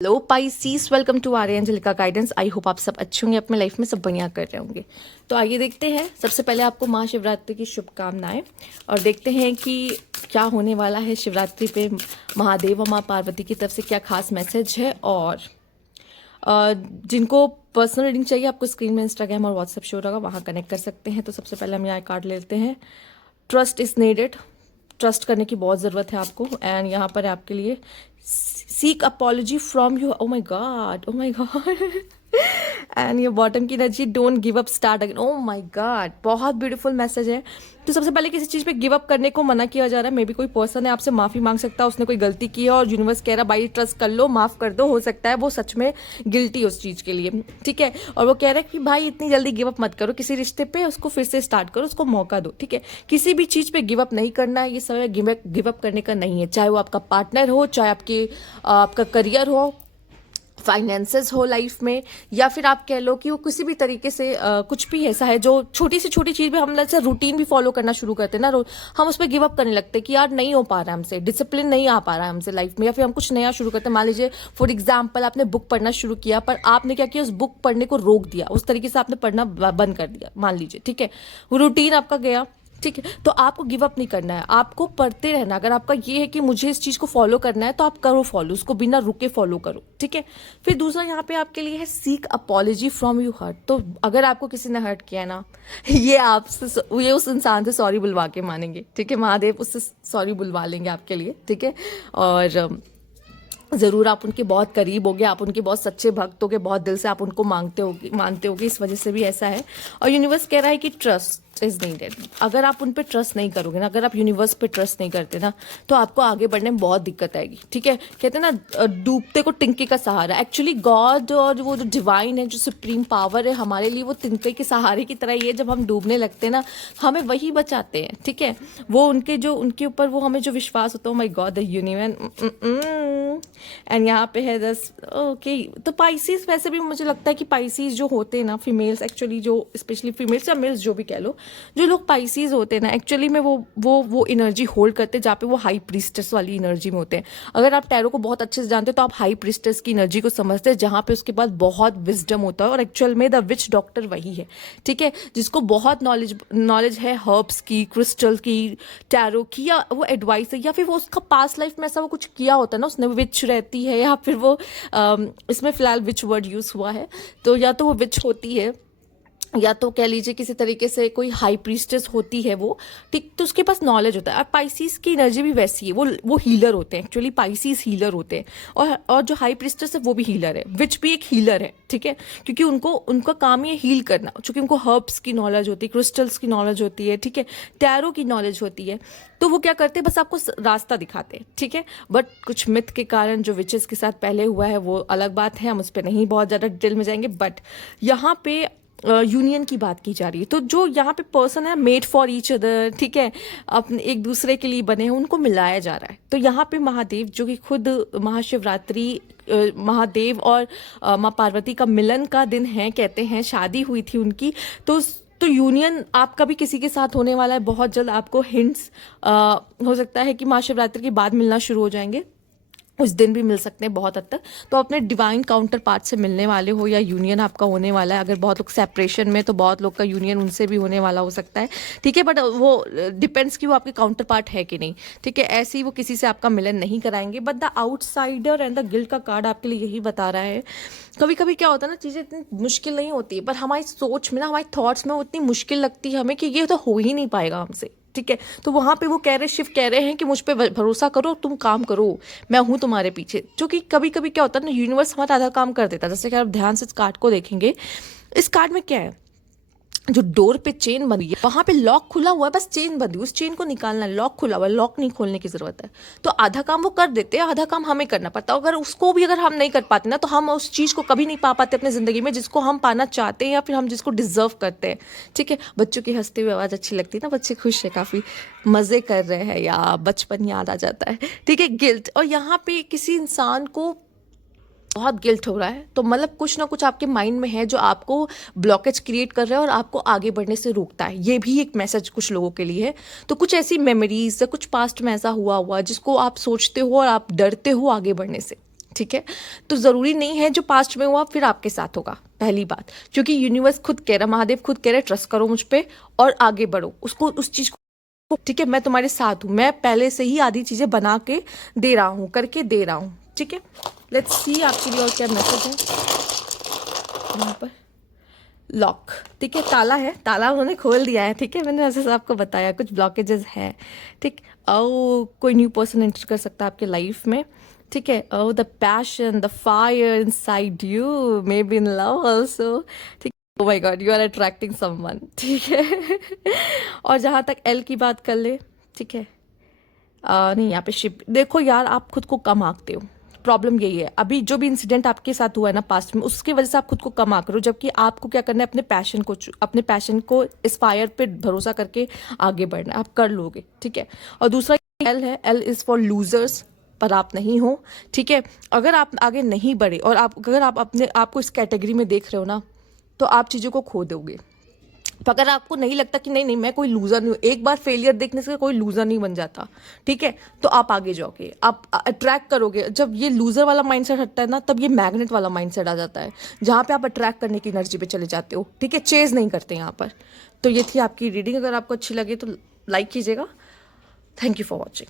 Hello Pisces, welcome to Arya Angelica guidance. I hope आप सब अच्छे होंगे, अपने लाइफ में सब बढ़िया कर रहे होंगे। तो आइए देखते हैं। सबसे पहले आपको महाशिवरात्रि की शुभकामनाएं और देखते हैं कि क्या होने वाला है शिवरात्रि पे महादेव और माँ पार्वती की तरफ से क्या खास मैसेज है। और जिनको पर्सनल रीडिंग चाहिए, आपको स्क्रीन में इंस्टाग्राम और व्हाट्सएप शो होगा, वहाँ कनेक्ट कर सकते हैं। तो सबसे पहले हम यहाँ कार्ड लेते हैं। ट्रस्ट इज नीडेड, ट्रस्ट करने की बहुत ज़रूरत है आपको। एंड यहाँ पर है आपके लिए seek apology from you. O my God, O my God. And ये बॉटम की energy, don't give up, start again. O my God, बहुत ब्यूटीफुल मैसेज है। तो सबसे पहले किसी चीज़ पे गिव अप करने को मना किया जा रहा है। मे बी कोई पर्सन है, आपसे माफ़ी मांग सकता है, उसने कोई गलती की है और यूनिवर्स कह रहा है भाई ट्रस्ट कर लो, माफ़ कर दो। हो सकता है वो सच में गिल्टी उस चीज़ के लिए, ठीक है। और वो कह रहा है कि भाई इतनी जल्दी गिव अप मत करो, किसी रिश्ते पे उसको फिर से स्टार्ट करो, उसको मौका दो, ठीक है। किसी भी चीज़ पे गिव अप नहीं करना है, ये समय गिव अप करने का नहीं है। चाहे वो आपका पार्टनर हो, चाहे आपका करियर हो, फाइनेंसेस हो लाइफ में, या फिर आप कह लो कि वो किसी भी तरीके से कुछ भी ऐसा है जो छोटी से छोटी चीज़ में हम जैसे रूटीन भी फॉलो करना शुरू करते हैं ना, हम उस पर गिव अप करने लगते हैं कि यार नहीं हो पा रहा है हमसे, डिसिप्लिन नहीं आ पा रहा है हमसे लाइफ में। या फिर हम कुछ नया शुरू करते हैं। मान लीजिए फॉर एग्जाम्पल आपने बुक पढ़ना शुरू किया, पर आपने क्या किया, उस बुक पढ़ने को रोक दिया, उस तरीके से आपने पढ़ना बंद कर दिया, मान लीजिए, ठीक है। वो रूटीन आपका गया, ठीक है। तो आपको गिव अप नहीं करना है, आपको पढ़ते रहना। अगर आपका ये है कि मुझे इस चीज़ को फॉलो करना है, तो आप करो फॉलो, उसको बिना रुके फॉलो करो, ठीक है। फिर दूसरा यहाँ पे आपके लिए है seek apology from you hurt. तो अगर आपको किसी ने हर्ट किया है ना, ये उस इंसान से सॉरी बुलवा के मानेंगे, ठीक है। महादेव उससे सॉरी बुलवा लेंगे आपके लिए, ठीक है। और ज़रूर आप उनके बहुत करीब होगे, आप उनके बहुत सच्चे भक्त होगे, बहुत दिल से आप उनको मानते होगे, इस वजह से भी ऐसा है। और यूनिवर्स कह रहा है कि ट्रस्ट इज नीडेड। अगर आप उन पे ट्रस्ट नहीं करोगे ना, अगर आप यूनिवर्स पे ट्रस्ट नहीं करते ना, तो आपको आगे बढ़ने में बहुत दिक्कत आएगी, ठीक है। कहते हैं ना डूबते को तिनके का सहारा। एक्चुअली गॉड और वो जो डिवाइन है, जो सुप्रीम पावर है, हमारे लिए वो तिनके के सहारे की तरह ही है। जब हम डूबने लगते हैं ना, हमें वही बचाते हैं, ठीक है। वो उनके ऊपर वो हमें जो विश्वास होता है, my God the universe. And यहाँ पे है 10। ओके, तो पाइसीज, वैसे भी मुझे लगता है कि पाइसीज जो होते हैं ना, फीमेल्स एक्चुअली, जो स्पेशली फीमेल्स या मेल्स जो भी कह लो, जो लोग पाइसीज होते हैं ना, एक्चुअली में वो एनर्जी होल्ड करते हैं जहाँ पे वो हाई प्रीस्टेस वाली एनर्जी में होते हैं। अगर आप टैरो को बहुत अच्छे से जानते हो तो आप हाई प्रीस्टेस की एनर्जी को समझते हैं, जहाँ पे उसके पास बहुत विजडम होता है। और एक्चुअल में द विच डॉक्टर वही है, ठीक है, जिसको बहुत नॉलेज है हर्ब्स की, क्रिस्टल की, टैरो की, या वो एडवाइस है, या फिर वो उसका पास्ट लाइफ में ऐसा वो कुछ किया होता है ना, उसने विच रहती है, या फिर वो इसमें फिलहाल विच वर्ड यूज़ हुआ है, तो या तो वो विच होती है, या तो कह लीजिए किसी तरीके से कोई हाई प्रीस्टेस होती है वो, ठीक। तो उसके पास नॉलेज होता है। और पाइसीज की एनर्जी भी वैसी है, वो हीलर होते हैं। एक्चुअली पाइसीज हीलर होते हैं, और जो हाई प्रीस्टेस है वो भी हीलर है, विच भी एक हीलर है, ठीक है। क्योंकि उनका काम ही है हील करना, क्योंकि उनको हर्ब्स की नॉलेज होती है, क्रिस्टल्स की नॉलेज होती है, ठीक है, टैरो की नॉलेज होती है। तो वो क्या करते हैं, बस आपको रास्ता दिखाते हैं, ठीक है। बट कुछ मिथ के कारण जो विचेस के साथ पहले हुआ है वो अलग बात है, हम उस पर नहीं बहुत ज़्यादा डिटेल में जाएंगे। बट यहाँ पे यूनियन की बात की जा रही है। तो जो यहाँ पे पर्सन है, मेड फॉर ईच अदर, ठीक है, अपने एक दूसरे के लिए बने हैं, उनको मिलाया जा रहा है। तो यहाँ पे महादेव, जो कि खुद महाशिवरात्रि, महादेव और माँ पार्वती का मिलन का दिन है, कहते हैं शादी हुई थी उनकी। तो यूनियन आपका भी किसी के साथ होने वाला है बहुत जल्द। आपको हिंट्स हो सकता है कि महाशिवरात्रि के बाद मिलना शुरू हो जाएंगे, उस दिन भी मिल सकते हैं बहुत हद तक। तो अपने डिवाइन काउंटर पार्ट से मिलने वाले हो, या यूनियन आपका होने वाला है। अगर बहुत लोग सेपरेशन में, तो बहुत लोग का यूनियन उनसे भी होने वाला हो सकता है, ठीक है। बट वो डिपेंड्स कि वो आपके काउंटर पार्ट है कि नहीं, ठीक है। ऐसे ही वो किसी से आपका मिलन नहीं कराएंगे। But the outsider and the guilt का कार्ड आपके लिए यही बता रहा है। कभी कभी क्या होता है ना, चीज़ें इतनी मुश्किल नहीं होती है, पर हमारी सोच में ना, हमारी थॉट्स में वो इतनी मुश्किल लगती है हमें कि ये तो हो ही नहीं पाएगा हमसे, ठीक है। तो वहाँ पे वो कह रहे, शिव कह रहे हैं कि मुझ पे भरोसा करो, तुम काम करो, मैं हूँ तुम्हारे पीछे। जो कि कभी कभी क्या होता है ना, यूनिवर्स हमारा आधा काम कर देता है। जैसे कि आप ध्यान से इस कार्ड को देखेंगे, इस कार्ड में क्या है, जो डोर पे चेन बंधी है, वहां पे लॉक खुला हुआ है, बस चेन बंधी, उस चेन को निकालना है। लॉक खुला हुआ है, लॉक नहीं खोलने की जरूरत है। तो आधा काम वो कर देते हैं, आधा काम हमें करना पड़ता है। अगर उसको भी अगर हम नहीं कर पाते ना, तो हम उस चीज़ को कभी नहीं पा पाते अपनी ज़िंदगी में, जिसको हम पाना चाहते हैं, या फिर हम जिसको डिजर्व करते हैं, ठीक है। बच्चों की हंसती हुई आवाज़ अच्छी लगती है ना, बच्चे खुश है, काफ़ी मज़े कर रहे हैं, या बचपन याद आ जाता है, ठीक है। गिल्ट, और यहाँ पे किसी इंसान को बहुत गिल्ट हो रहा है, तो मतलब कुछ ना कुछ आपके माइंड में है जो आपको ब्लॉकेज क्रिएट कर रहा है और आपको आगे बढ़ने से रोकता है। ये भी एक मैसेज कुछ लोगों के लिए है। तो कुछ ऐसी मेमोरीज या कुछ पास्ट में ऐसा हुआ जिसको आप सोचते हो और आप डरते हो आगे बढ़ने से, ठीक है। तो ज़रूरी नहीं है जो पास्ट में हुआ फिर आपके साथ होगा, पहली बात, क्योंकि यूनिवर्स खुद कह रहा, महादेव खुद कह रहे ट्रस्ट करो मुझ पे और आगे बढ़ो, उसको उस चीज़ को, ठीक है, मैं तुम्हारे साथ हूँ, मैं पहले से ही आधी चीज़ें बना के दे रहा हूँ, करके दे रहा हूँ, ठीक है। लेट्स सी आपके लिए और क्या मैसेज है यहाँ पर। लॉक, ठीक है, ताला है, ताला उन्होंने खोल दिया है, ठीक है, मैंने ऐसे से आपको बताया कुछ ब्लॉकेजेस है, ठीक। ओ कोई न्यू पर्सन एंटर कर सकता है आपके लाइफ में, ठीक है। Oh the passion, the fire inside you, may be in love also, ठीक। Oh my god, you are attracting someone, ठीक है। और जहाँ तक एल की बात कर ले, ठीक है, नहीं यहाँ पे शिप, देखो यार आप खुद को कम आंकते हो, प्रॉब्लम यही है। अभी जो भी इंसिडेंट आपके साथ हुआ है ना पास्ट में, उसकी वजह से आप खुद को कम आंक रहे हो, जबकि आपको क्या करना है, अपने पैशन को इस फायर पे भरोसा करके आगे बढ़ना है, आप कर लोगे, ठीक है। और दूसरा एल है, एल इज़ फॉर लूजर्स, पर आप नहीं हो, ठीक है। अगर आप आगे नहीं बढ़े और अगर आप अपने आप को इस कैटेगरी में देख रहे हो ना, तो आप चीज़ों को खो दोगे। तो अगर आपको नहीं लगता कि नहीं नहीं मैं कोई लूजर नहीं हूँ, एक बार फेलियर देखने से कोई लूजर नहीं बन जाता, ठीक है, तो आप आगे जाओगे, आप अट्रैक्ट करोगे। जब ये लूजर वाला माइंडसेट हटता है ना, तब ये मैग्नेट वाला माइंडसेट आ जाता है, जहाँ पे आप अट्रैक्ट करने की एनर्जी पे चले जाते हो, ठीक है, चेज नहीं करते यहाँ पर। तो ये थी आपकी रीडिंग, अगर आपको अच्छी लगे तो लाइक कीजिएगा। Thank you for watching.